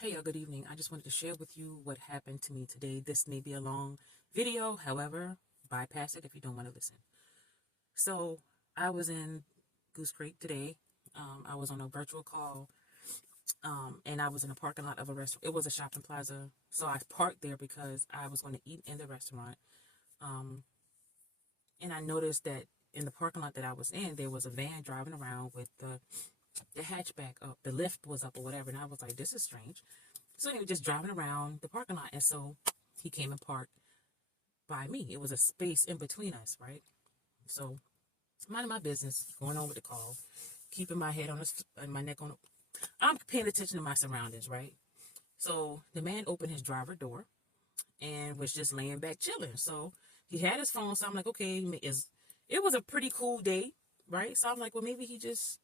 Hey, y'all, good evening. I just wanted to share with you what happened to me today. This may be a long video, however, bypass it if you don't want to listen. So, I was in Goose Creek today. I was on a virtual call, and I was in a parking lot of a restaurant. It was a shopping plaza, so I parked there because I was going to eat in the restaurant. Um, and I noticed that in the parking lot that I was in, there was a van driving around with the hatchback up, the lift was up or whatever, and I was like, this is strange. So he was just driving around the parking lot, and so he came and parked by me. It was a space in between us, right? So minding my business, going on with the call, keeping my head on my neck on. I'm paying attention to my surroundings, right? So the man opened his driver door and was just laying back chilling. So he had his phone. So I'm like, okay, it was a pretty cool day, right? So I'm like, well, maybe he just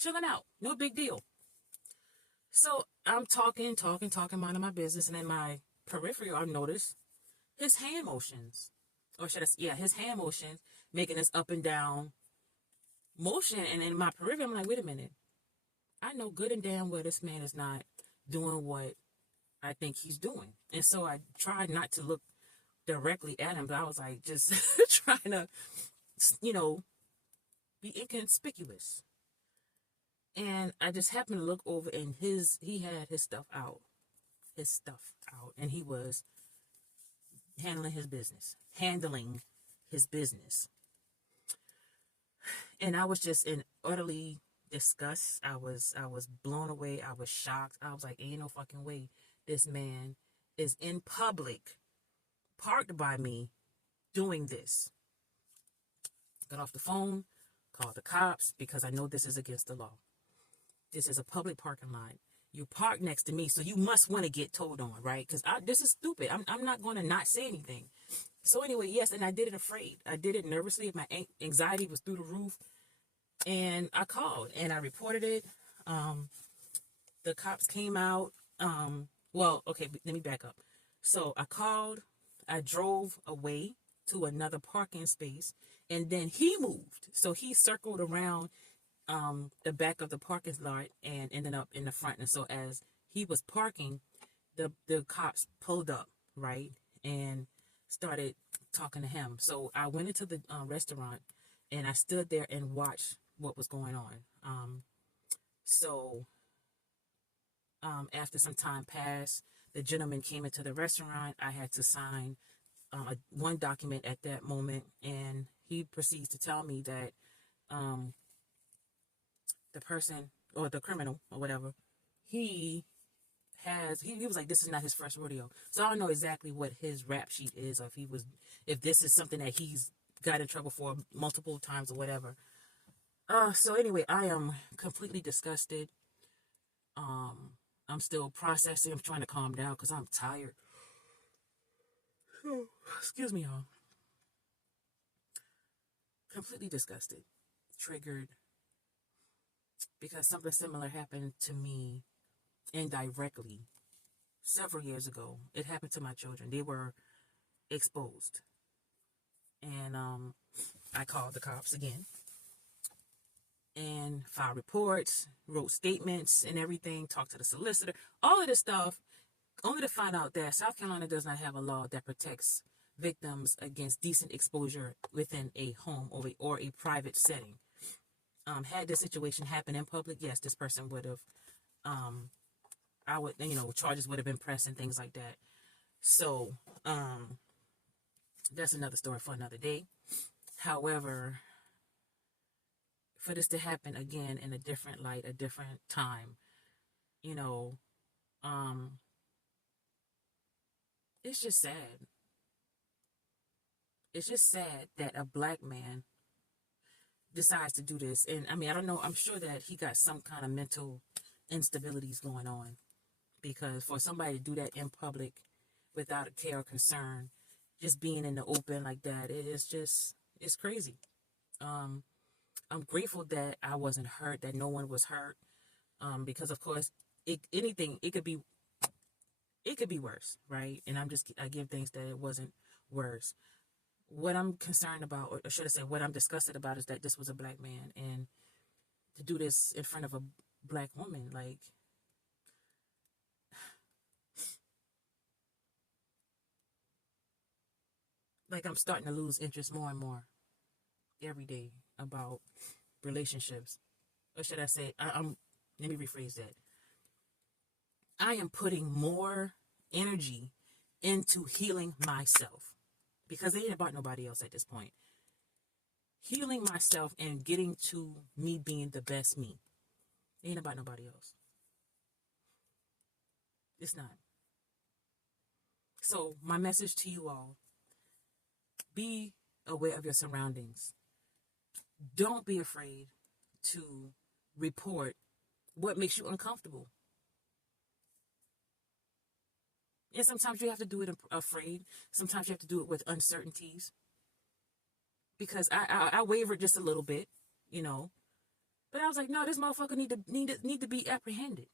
chilling out, no big deal. So I'm talking, minding my business, and in my peripheral, I noticed his hand motions, or his hand motions, making this up and down motion. And in my peripheral, I'm like, wait a minute, I know good and damn well this man is not doing what I think he's doing. And so I tried not to look directly at him, but I was like, just trying to, be inconspicuous. And I just happened to look over, and he had his stuff out, and he was handling his business. And I was just in utterly disgust. I was blown away. I was shocked. I was like, ain't no fucking way this man is in public, parked by me, doing this. Got off the phone, called the cops, because I know this is against the law. This is a public parking lot. You park next to me, so you must want to get towed on, right? Because this is stupid. I'm not going to not say anything. So anyway, yes, and I did it afraid. I did it nervously. My anxiety was through the roof. And I called, and I reported it. The cops came out. Well, okay, let me back up. So I called. I drove away to another parking space, and then he moved. So he circled around the back of the parking lot and ended up in the front. And so as he was parking, the cops pulled up, right, and started talking to him. So I went into the restaurant, and I stood there and watched what was going on. So after some time passed, the gentleman came into the restaurant. I had to sign one document at that moment, and he proceeds to tell me that the person or the criminal or whatever, he was like, this is not his first rodeo. So I don't know exactly what his rap sheet is, or if this is something that he's got in trouble for multiple times or whatever. So anyway, I am completely disgusted. I'm still processing. I'm trying to calm down because I'm tired. Excuse me, y'all. Completely disgusted, triggered, because something similar happened to me indirectly several years ago. It happened to my children. They were exposed. And I called the cops again and filed reports, wrote statements and everything, talked to the solicitor, all of this stuff, only to find out that South Carolina does not have a law that protects victims against decent exposure within a home or a private setting. Had this situation happen in public, yes, this person would have, charges would have been pressed and things like that. So, that's another story for another day. However, for this to happen again in a different light, a different time, it's just sad. It's just sad that a black man decides to do this. And I mean, I don't know. I'm sure that he got some kind of mental instabilities going on, because for somebody to do that in public without a care or concern, just being in the open like that, it's crazy. I'm grateful that I wasn't hurt, that no one was hurt, because of course, it could be worse, right? And I give thanks that it wasn't worse. What I'm concerned about, or should I say, what I'm disgusted about, is that this was a black man, and to do this in front of a black woman, like, like I'm starting to lose interest more and more every day about relationships. Or should I say, let me rephrase that. I am putting more energy into healing myself because it ain't about nobody else at this point. Healing myself and getting to me being the best me. It ain't about nobody else. It's not. So my message to you all, be aware of your surroundings. Don't be afraid to report what makes you uncomfortable. And sometimes you have to do it afraid. Sometimes you have to do it with uncertainties. Because I wavered just a little bit, you know. But I was like, no, this motherfucker need to be apprehended.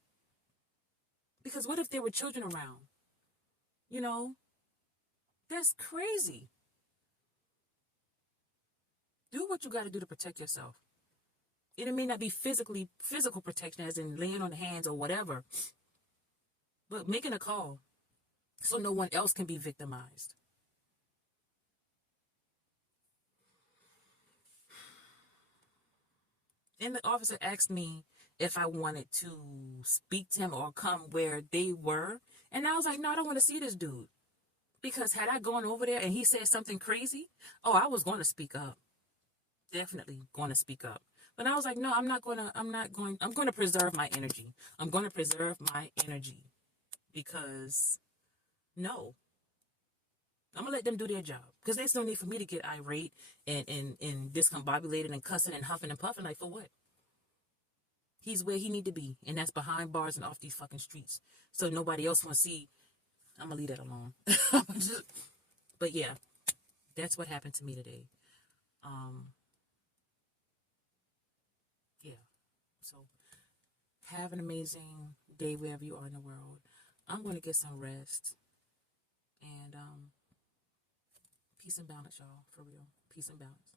Because what if there were children around? You know? That's crazy. Do what you got to do to protect yourself. It may not be physical protection, as in laying on the hands or whatever, but making a call so no one else can be victimized. And the officer asked me if I wanted to speak to him or come where they were. And I was like, no, I don't want to see this dude. Because had I gone over there and he said something crazy, oh, I was going to speak up. Definitely going to speak up. But I was like, no, I'm going to preserve my energy. I'm going to preserve my energy because no, I'm going to let them do their job because there's no need for me to get irate and discombobulated and cussing and huffing and puffing. Like, for what? He's where he need to be, and that's behind bars and off these fucking streets. So nobody else want to see. I'm going to leave that alone. But yeah, that's what happened to me today. Yeah. So have an amazing day wherever you are in the world. I'm going to get some rest. And peace and balance, y'all. For real. Peace and balance.